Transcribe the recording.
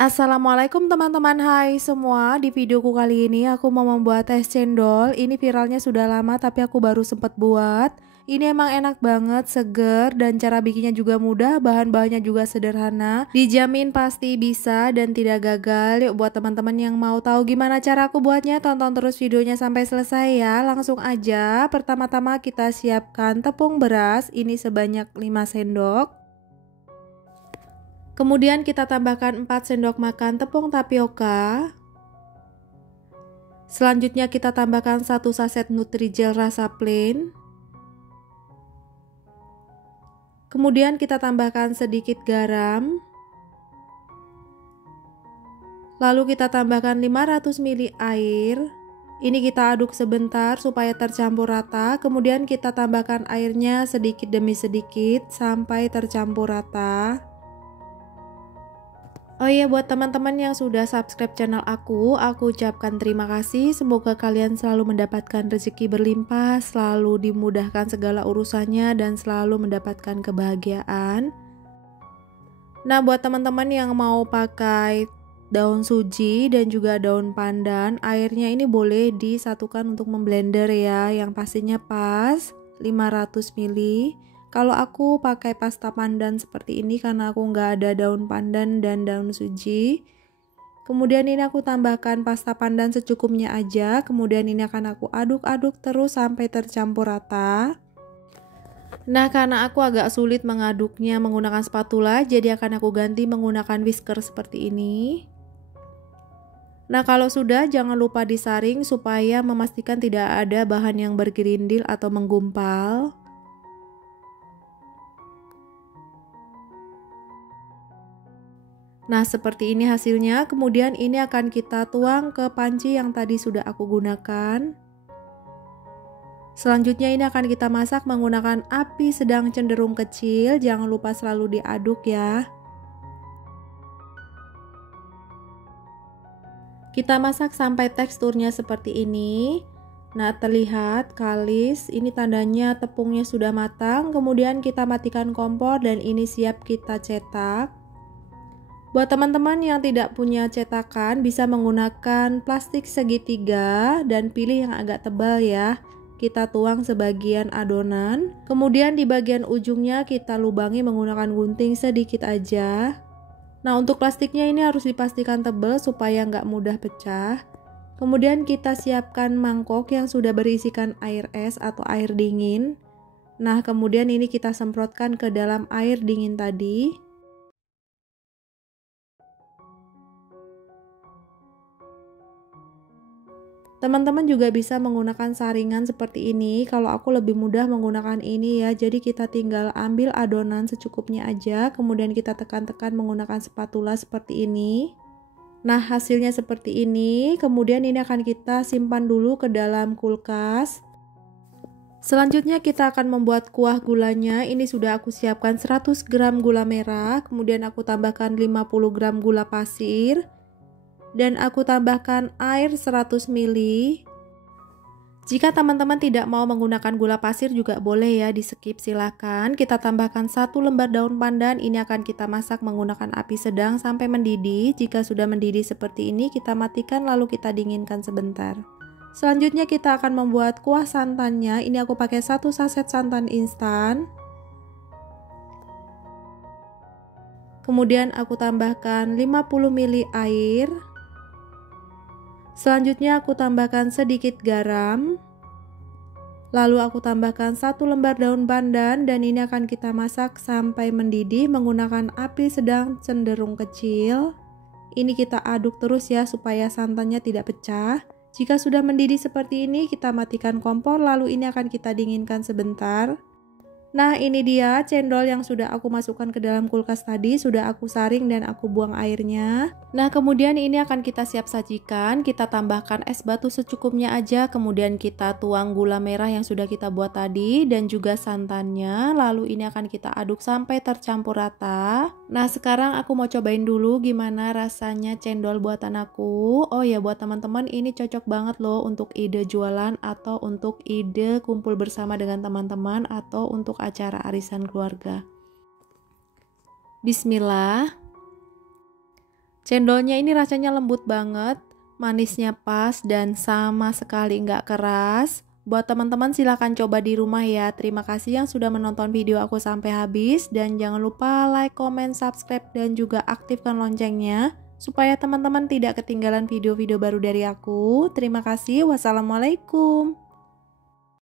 Assalamualaikum teman-teman, hai semua. Di videoku kali ini aku mau membuat es cendol. Ini viralnya sudah lama tapi aku baru sempat buat. Ini emang enak banget, seger, dan cara bikinnya juga mudah. Bahan-bahannya juga sederhana. Dijamin pasti bisa dan tidak gagal. Yuk, buat teman-teman yang mau tahu gimana cara aku buatnya, tonton terus videonya sampai selesai ya. Langsung aja. Pertama-tama kita siapkan tepung beras. Ini sebanyak 5 sendok. Kemudian kita tambahkan 4 sendok makan tepung tapioka. Selanjutnya kita tambahkan 1 saset Nutrijel rasa plain. Kemudian kita tambahkan sedikit garam. Lalu kita tambahkan 500 ml air. Ini kita aduk sebentar supaya tercampur rata. Kemudian kita tambahkan airnya sedikit demi sedikit sampai tercampur rata. Oh iya, buat teman-teman yang sudah subscribe channel aku ucapkan terima kasih. Semoga kalian selalu mendapatkan rezeki berlimpah, selalu dimudahkan segala urusannya, dan selalu mendapatkan kebahagiaan. Nah, buat teman-teman yang mau pakai daun suji dan juga daun pandan, airnya ini boleh disatukan untuk memblender ya, yang pastinya pas 500 ml. Kalau aku pakai pasta pandan seperti ini karena aku nggak ada daun pandan dan daun suji. Kemudian ini aku tambahkan pasta pandan secukupnya aja. Kemudian ini akan aku aduk-aduk terus sampai tercampur rata. Nah, karena aku agak sulit mengaduknya menggunakan spatula, jadi akan aku ganti menggunakan whisker seperti ini. Nah, kalau sudah, jangan lupa disaring supaya memastikan tidak ada bahan yang bergerindil atau menggumpal. Nah, seperti ini hasilnya. Kemudian ini akan kita tuang ke panci yang tadi sudah aku gunakan. Selanjutnya ini akan kita masak menggunakan api sedang cenderung kecil. Jangan lupa selalu diaduk ya. Kita masak sampai teksturnya seperti ini. Nah, terlihat kalis. Ini tandanya tepungnya sudah matang. Kemudian kita matikan kompor dan ini siap kita cetak. Buat teman-teman yang tidak punya cetakan, bisa menggunakan plastik segitiga dan pilih yang agak tebal ya. Kita tuang sebagian adonan, kemudian di bagian ujungnya kita lubangi menggunakan gunting sedikit aja. Nah, untuk plastiknya ini harus dipastikan tebal supaya nggak mudah pecah. Kemudian kita siapkan mangkok yang sudah berisikan air es atau air dingin. Nah, kemudian ini kita semprotkan ke dalam air dingin tadi. Teman-teman juga bisa menggunakan saringan seperti ini. Kalau aku lebih mudah menggunakan ini ya. Jadi kita tinggal ambil adonan secukupnya aja. Kemudian kita tekan-tekan menggunakan spatula seperti ini. Nah, hasilnya seperti ini. Kemudian ini akan kita simpan dulu ke dalam kulkas. Selanjutnya kita akan membuat kuah gulanya. Ini sudah aku siapkan 100 gram gula merah. Kemudian aku tambahkan 50 gram gula pasir. Dan aku tambahkan air 100 ml. Jika teman-teman tidak mau menggunakan gula pasir juga boleh ya, di skip silahkan. Kita tambahkan 1 lembar daun pandan. Ini akan kita masak menggunakan api sedang sampai mendidih. Jika sudah mendidih seperti ini, kita matikan lalu kita dinginkan sebentar. Selanjutnya kita akan membuat kuah santannya. Ini aku pakai 1 saset santan instan. Kemudian aku tambahkan 50 ml air. Selanjutnya aku tambahkan sedikit garam. Lalu aku tambahkan 1 lembar daun pandan dan ini akan kita masak sampai mendidih menggunakan api sedang cenderung kecil. Ini kita aduk terus ya supaya santannya tidak pecah. Jika sudah mendidih seperti ini, kita matikan kompor lalu ini akan kita dinginkan sebentar. Nah, ini dia cendol yang sudah aku masukkan ke dalam kulkas tadi, sudah aku saring dan aku buang airnya. Nah, kemudian ini akan kita siap sajikan. Kita tambahkan es batu secukupnya aja, kemudian kita tuang gula merah yang sudah kita buat tadi dan juga santannya. Lalu ini akan kita aduk sampai tercampur rata. Nah, sekarang aku mau cobain dulu gimana rasanya cendol buatan aku. Oh ya, buat teman-teman ini cocok banget loh untuk ide jualan atau untuk ide kumpul bersama dengan teman-teman atau untuk acara arisan keluarga. Bismillah. Cendolnya ini rasanya lembut banget, manisnya pas dan sama sekali nggak keras. Buat teman-teman silahkan coba di rumah ya. Terima kasih yang sudah menonton video aku sampai habis. Dan jangan lupa like, comment, subscribe, dan juga aktifkan loncengnya supaya teman-teman tidak ketinggalan video-video baru dari aku. Terima kasih. Wassalamualaikum.